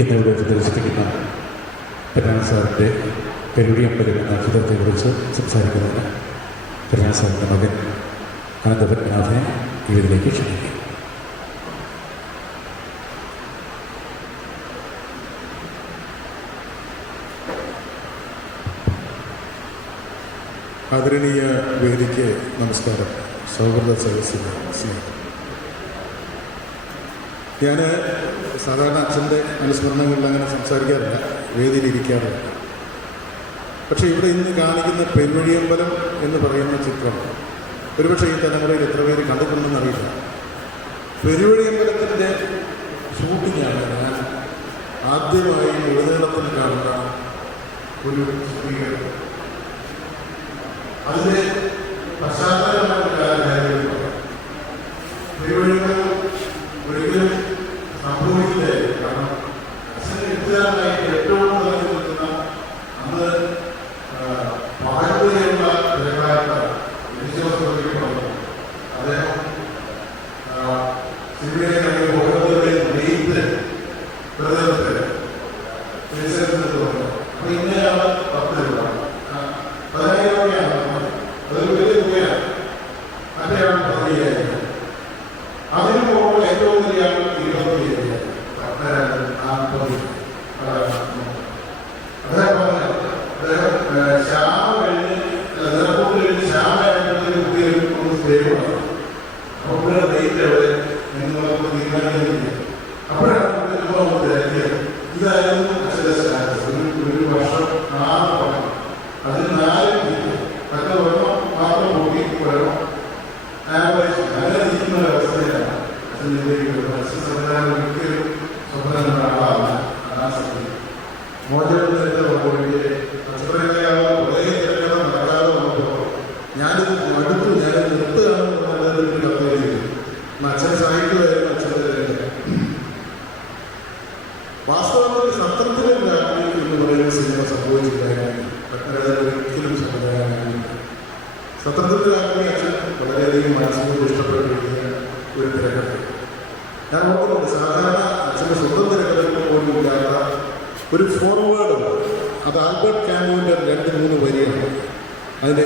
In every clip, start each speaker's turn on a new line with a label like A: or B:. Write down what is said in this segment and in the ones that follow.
A: ഇന്നിവിടെ പ്രദർശിപ്പിക്കുന്ന പെരുന്നാൾ സാറിന്റെ പെരുടിയമ്പലം എന്ന ചിത്രത്തെക്കുറിച്ച് സംസാരിക്കുന്നതിന് പെരുന്നാൾ സാറിന്റെ മകൻ അനന്തപത്മനാഥനെ ഇതിലേക്ക് ക്ഷണിക്കും
B: ആദരണീയ വേദിക്ക് നമസ്കാരം. സൗഹൃദ സദസ്സിന് സ്നേഹം. ഞാൻ സാധാരണ അച്ഛന്റെ അനുസ്മരണങ്ങളിൽ അങ്ങനെ സംസാരിക്കാറില്ല. വേദിയിലിരിക്കാറില്ല പക്ഷേ ഇവിടെ ഇന്ന് കാണിക്കുന്ന പെരുവഴിയമ്പലം എന്ന് പറയുന്ന ചിത്രം ഒരുപക്ഷെ ഈ തലമുറയിൽ എത്ര പേര് കണ്ടിട്ടുണ്ടെന്നറിയില്ല പെരുവഴിയമ്പലത്തിന്റെ ഷൂട്ടിങ്ങാണ് ഞാൻ ആദ്യമായി എഴുന്നേളത്തിൽ കാണുന്ന ഒരു സ്ത്രീകൾ അതിന്റെ പശ്ചാത്തലമായിട്ട് അച്ഛൻ അച്ഛൻ സംവിധാനം ഒരിക്കലും സ്വപ്നം കണ്ട ആളാണ് ആ സത്യം മോചനത്തിന്റെ പുറകെ അച്ഛനെയാവാൻ കുറേ തിരക്കണം നടക്കാതെ വന്നപ്പോൾ ഞാനിത് അടുത്ത് ഞാൻ നിർത്തുകയാണെന്ന് ഒരു കത്ത് എഴുതിയിരുന്നു അച്ഛനെ സഹായിക്കുമായിരുന്നു. ഇല്ലാത്ത ഒരു ഫോർവേഡ് ഉണ്ട് അത് ആൽബർട്ട് ക്യാമോന്റെ രണ്ട് മൂന്ന് വരിയാണ്. അതിന്റെ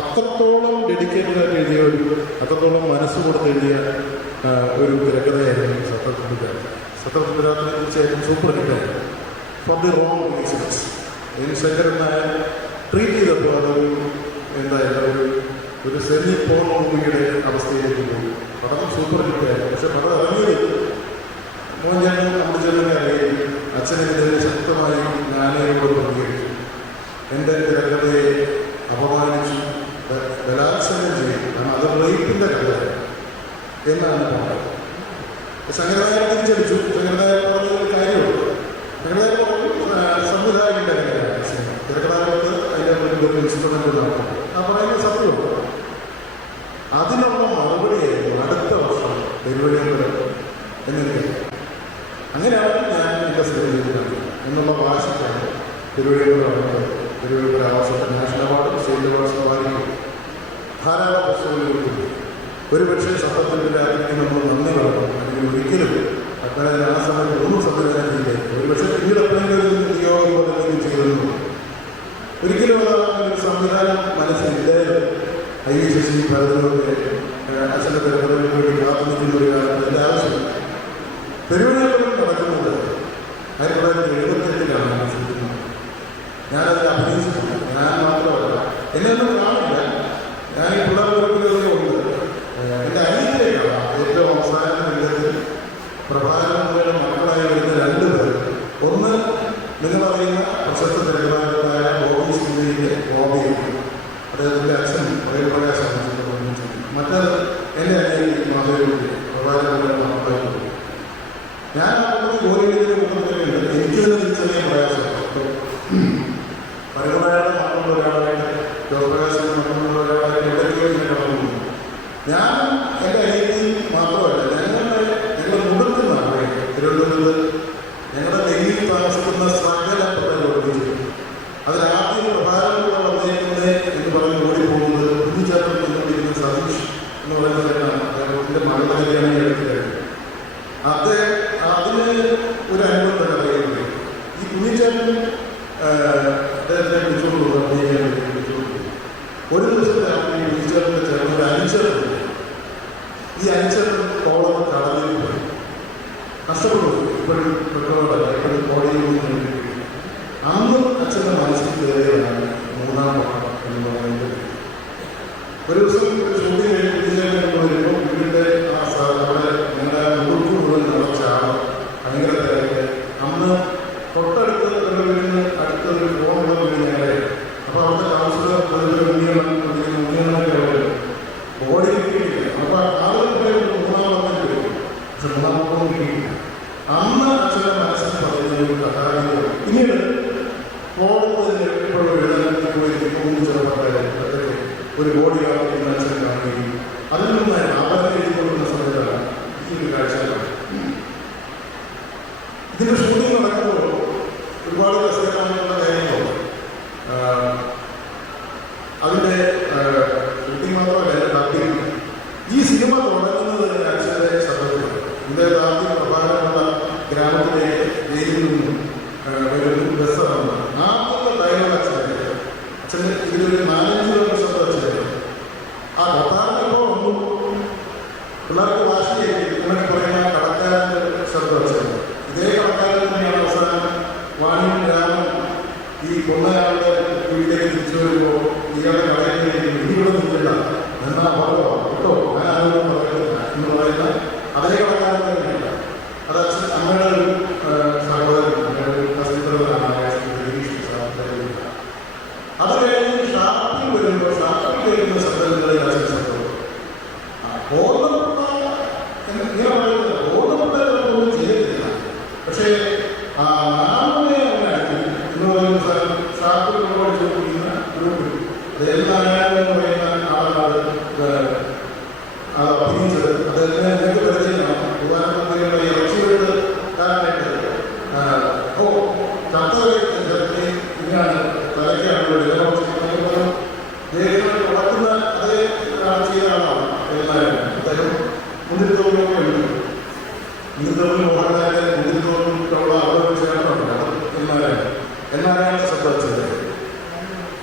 B: അത്രത്തോളം ഡെഡിക്കേറ്റഡ് ആയിട്ട് എഴുതിയ ഒരു അത്രത്തോളം മനസ്സ് കൊടുത്ത് എഴുതിയ ഒരു തിരക്കഥയായിരുന്നു സത്രത്തിന്റെ രാത്രി തീർച്ചയായും super ഹിറ്റായിരുന്നു for the wrong reasons N Sankaran Nair treat ചെയ്തപ്പോൾ അതൊരു എന്തായാലും ഒരു ഒരു സെമി പോൺ മൂവിയുടെ അവസ്ഥയിലേക്ക് പോയി. പടം സൂപ്പർ ഹിറ്റായിരുന്നു പക്ഷെ പടം ഇറങ്ങിയത് മോഹൻചാനും അമ്മച്ചേട്ടനെ അറിയാം. അച്ഛനെതിരെ ശക്തമായി ഞാനോട് പ്രതികരിച്ചു എന്റെ തിരക്കഥയെ അപമാനിച്ചു ബലാത്സംഗം ചെയ്തു. കാരണം അത് റേപ്പിന്റെ കഥയാണ് എന്നാണ് പറഞ്ഞത്. സംഘടനയെ തിരിച്ചടിച്ചു. സംഘടനയെ പറഞ്ഞ ഒരു കാര്യമുണ്ട്. സംവിധായകന്റെ കഥയാണ് സിനിമ തിരക്കഥാകൃത്ത് അതിന്റെ ഒരു ഇൻസ്ട്രുമെന്റ് നടക്കും ആ പറയുന്ന സത്യമുണ്ട്. അതിനുള്ള മറുപടിയായിരുന്നു അടുത്ത വർഷം പെരുവഴിയമ്പലം എന്നെനിക്ക് അങ്ങനെയാണ് ഞാൻ എന്റെ സിനിമയിൽ എന്നുള്ള വാശിക്കാണ് തിരുവനന്തപുരം വന്നത്. തിരുവനന്തപുരം ആവശ്യപ്പെട്ട നാഷണൽ അവാർഡ് സ്റ്റേറ്റ് അവാർഡ് സമ്മാനിക്കും ധാരാളം പുസ്തകങ്ങൾ ഒരു പക്ഷേ സത്യത്തിന്റെ രാജ്യത്തിന് നമ്മൾ നന്ദി പറയണം. അല്ലെങ്കിൽ ഒരിക്കലും അക്കാര്യം ആ സമയത്ത് ഒന്നും സംവിധാനം ചെയ്യില്ല ഒരു പക്ഷേ പിന്നീട് എപ്പോഴെങ്കിലും നിയോഗം എന്തെങ്കിലും ചെയ്തിരുന്നു ഒരിക്കലും അത് ഒരു സംവിധാനം മനസ്സിലില്ലായിരുന്നു. ഐ വി ശശി ഭരതനൊക്കെ അച്ഛന്റെ ఎందుకంటే കുഞ്ഞിച്ചേട്ടൻ അദ്ദേഹത്തെ വിളിച്ചുകൊണ്ട് ഒരു ദിവസം രാത്രി കുഞ്ഞിച്ചേട്ടന്റെ ചേർന്ന് ഒരു അനിച്ചേട്ടൻ ഈ അനിച്ചേട്ടൻ കോളം കടലിൽ പോയി. നഷ്ടപ്പെട്ടു ഇപ്പോഴും പെട്രോളല്ല ഇപ്പോഴും കോടതിയിൽ നിന്ന് അന്ന് അച്ഛന്റെ മനസ്സിൽ കയറിയതാണ് മൂന്നാം ഒരു ദിവസം 근데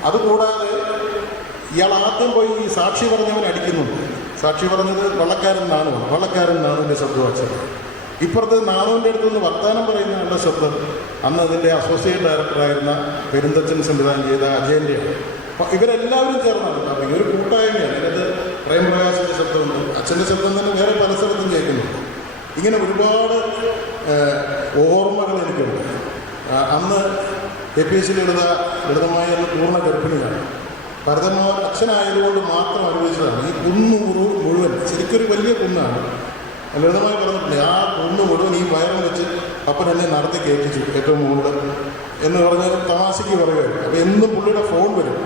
B: അതുകൂടാതെ ഇയാൾ ആദ്യം പോയി ഈ സാക്ഷി പറഞ്ഞവൻ അടിക്കുന്നുണ്ട്. സാക്ഷി പറഞ്ഞത് വള്ളക്കാരൻ നാണു വള്ളക്കാരൻ നാണുവിന്റെ ശബ്ദം അച്ഛൻ. ഇപ്പുറത്ത് നാണുവിന്റെ അടുത്ത് നിന്ന് വർത്തമാനം പറയുന്ന ആളുടെ ശബ്ദം അന്ന് അതിന്റെ അസോസിയേറ്റ് ഡയറക്ടറായിരുന്ന പെരുന്തച്ചൻ സംവിധാനം ചെയ്ത അജയന്റെയാണ് അപ്പം ഇവരെല്ലാവരും ചേർന്നാണ്. ഡബിങ് ഒരു കൂട്ടായ്മയാണ്. അതിനകത്ത് പ്രേമപ്രകാശിന്റെ ശബ്ദമുണ്ട്. അച്ഛന്റെ ശബ്ദം തന്നെ വേറെ പല സ്ഥലത്തും കേൾക്കുന്നുണ്ട്. ഇങ്ങനെ ഒരുപാട് ഓർമ്മകൾ എനിക്കുണ്ട്. അന്ന് കെ പി എസ് ലളിത ലളിതമായ ഒരു പൂർണ ഗർഭിണിയാണ്. ഭരതന്മാർ അച്ഛനായതുകൊണ്ട് മാത്രം അനുഭവിച്ചതാണ്. ഈ കുന്നു മുഴു മുഴുവൻ ശരിക്കൊരു വലിയ കുന്നാണ്. ലളിതമായി പറഞ്ഞിട്ടില്ല ആ കുന്നു മുഴുവൻ ഈ വയറും വെച്ച് അപ്പൻ എന്നെ നടത്തി കയറ്റിച്ചു ഏറ്റവും മുകളിൽ. എന്ന് പറഞ്ഞ് തമാശയ്ക്ക് പറയുമായിരുന്നു. അപ്പോൾ എന്നും പുള്ളിയുടെ ഫോൺ വരും.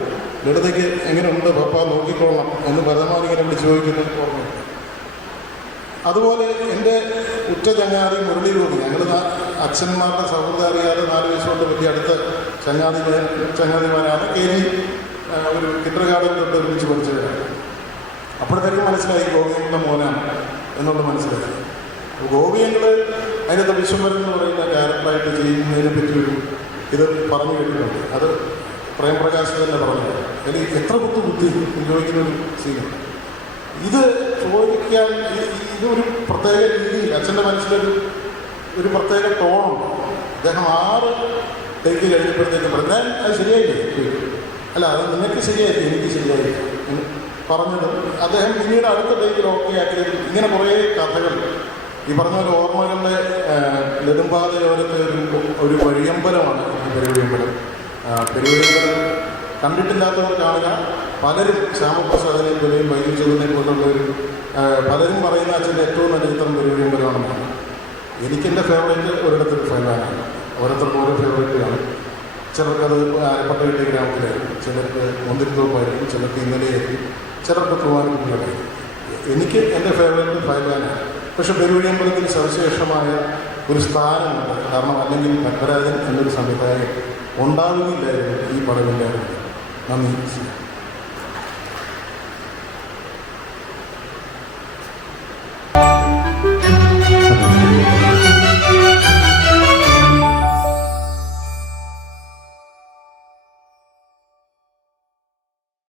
B: ലളിതയ്ക്ക് എങ്ങനെയുണ്ട് പപ്പ നോക്കിക്കോളണം എന്ന് ഭരതന്മാർ ഇങ്ങനെ വിളിച്ച് ചോദിക്കുന്നു. അതുപോലെ എന്റെ ഉറ്റ ചങ്ങാതി മുരളി ഗോപി ഞങ്ങൾ അച്ഛന്മാരുടെ സൗഹൃദം അറിയാതെ നാല് വയസ്സുകൊണ്ട് വലിയ അടുത്ത് ചങ്ങാതി ചങ്ങാതിമാരാണ് കയറി ഒരു കിൻഡർ ഗാർഡൻ തൊട്ട് ഒരുമിച്ച് പഠിച്ചവരാണ്. അപ്പോഴത്തേക്കും മനസ്സിലായി ഗോവിയങ്ങളുടെ മോനാണ് എന്നുള്ളത് മനസ്സിലായി. ഗോവിയങ്ങൾ അതിനകത്ത് വിശ്വംഭരൻ എന്ന് പറയുന്ന ക്യാരക്ടറായിട്ട് ചെയ്യുന്നതിനെ പറ്റി ഒരു ഇത് പറഞ്ഞു കേട്ടിട്ടുണ്ട്. അത് പ്രേംപ്രകാശ് തന്നെ പറഞ്ഞത് അതിൽ എത്ര കുത്തു ബുദ്ധി ചോദിക്കുന്ന ഒരു ഇത് ചോദിക്കാൻ ഇതൊരു പ്രത്യേക രീതിയിൽ അച്ഛന്റെ മനസ്സിലൊരു ഒരു പ്രത്യേക ടോണുണ്ട്. അദ്ദേഹം ആറ് ടേക്ക് കഴിഞ്ഞപ്പോഴത്തേക്കും പറഞ്ഞു ഞാൻ അത് ശരിയായില്ലേ? അല്ല അത് നിനക്ക് ശരിയായിട്ട് എനിക്ക് എന്ന് പറഞ്ഞത് അദ്ദേഹം പിന്നീട് അടുത്ത ടേക്കിൽ ഓക്കെ ആക്കിയത് ഇങ്ങനെ കുറേ കഥകൾ. ഈ പറഞ്ഞ പോലെ ഓർമ്മകളുടെ നെടുമ്പാതയോരത്തെ ഒരു ഒരു വഴിയമ്പലമാണ് പെരുവഴിയമ്പലം പെരുവഴിയമ്പലം കണ്ടിട്ടില്ലാത്തവർ കാണുക. പലരും ശ്യാമപ്രസാദിനെ പോലെയും വൈകിച്ചതിനെ പോലുള്ള ഒരു പലരും പറയുന്ന അച്ഛന്റെ ഏറ്റവും നല്ല ചിത്രം പെരുവഴിയമ്പലമാണെന്നാണ് എനിക്കെന്റെ ഫേവറേറ്റ് ഒരിടത്ത് ഫൈനാണ് ഓരോരുത്തർക്കും ഓരോ ഫേവറേറ്റാണ് ചിലർക്കത് കിട്ടിയ ഗ്രാമത്തിലായിരിക്കും ചിലർക്ക് മുന്തിരിത്തോപ്പായിരിക്കും ചിലർക്ക് ഇന്നലെയായിരിക്കും ചിലർക്ക് തൂവാനുകുട്ടികളായിരിക്കും എനിക്ക് എന്റെ ഫേവറേറ്റ് ഫൈനാണ് പക്ഷെ പെരുവഴിയമ്പലത്തിന് സവിശേഷമായ ഒരു സ്ഥാനമുണ്ട്. കാരണം അല്ലെങ്കിൽ പത്മരാജൻ എന്നൊരു സംവിധായകൻ ഉണ്ടാകുന്നില്ലായിരുന്നു ഈ പടമില്ലായിരുന്നു നന്ദി.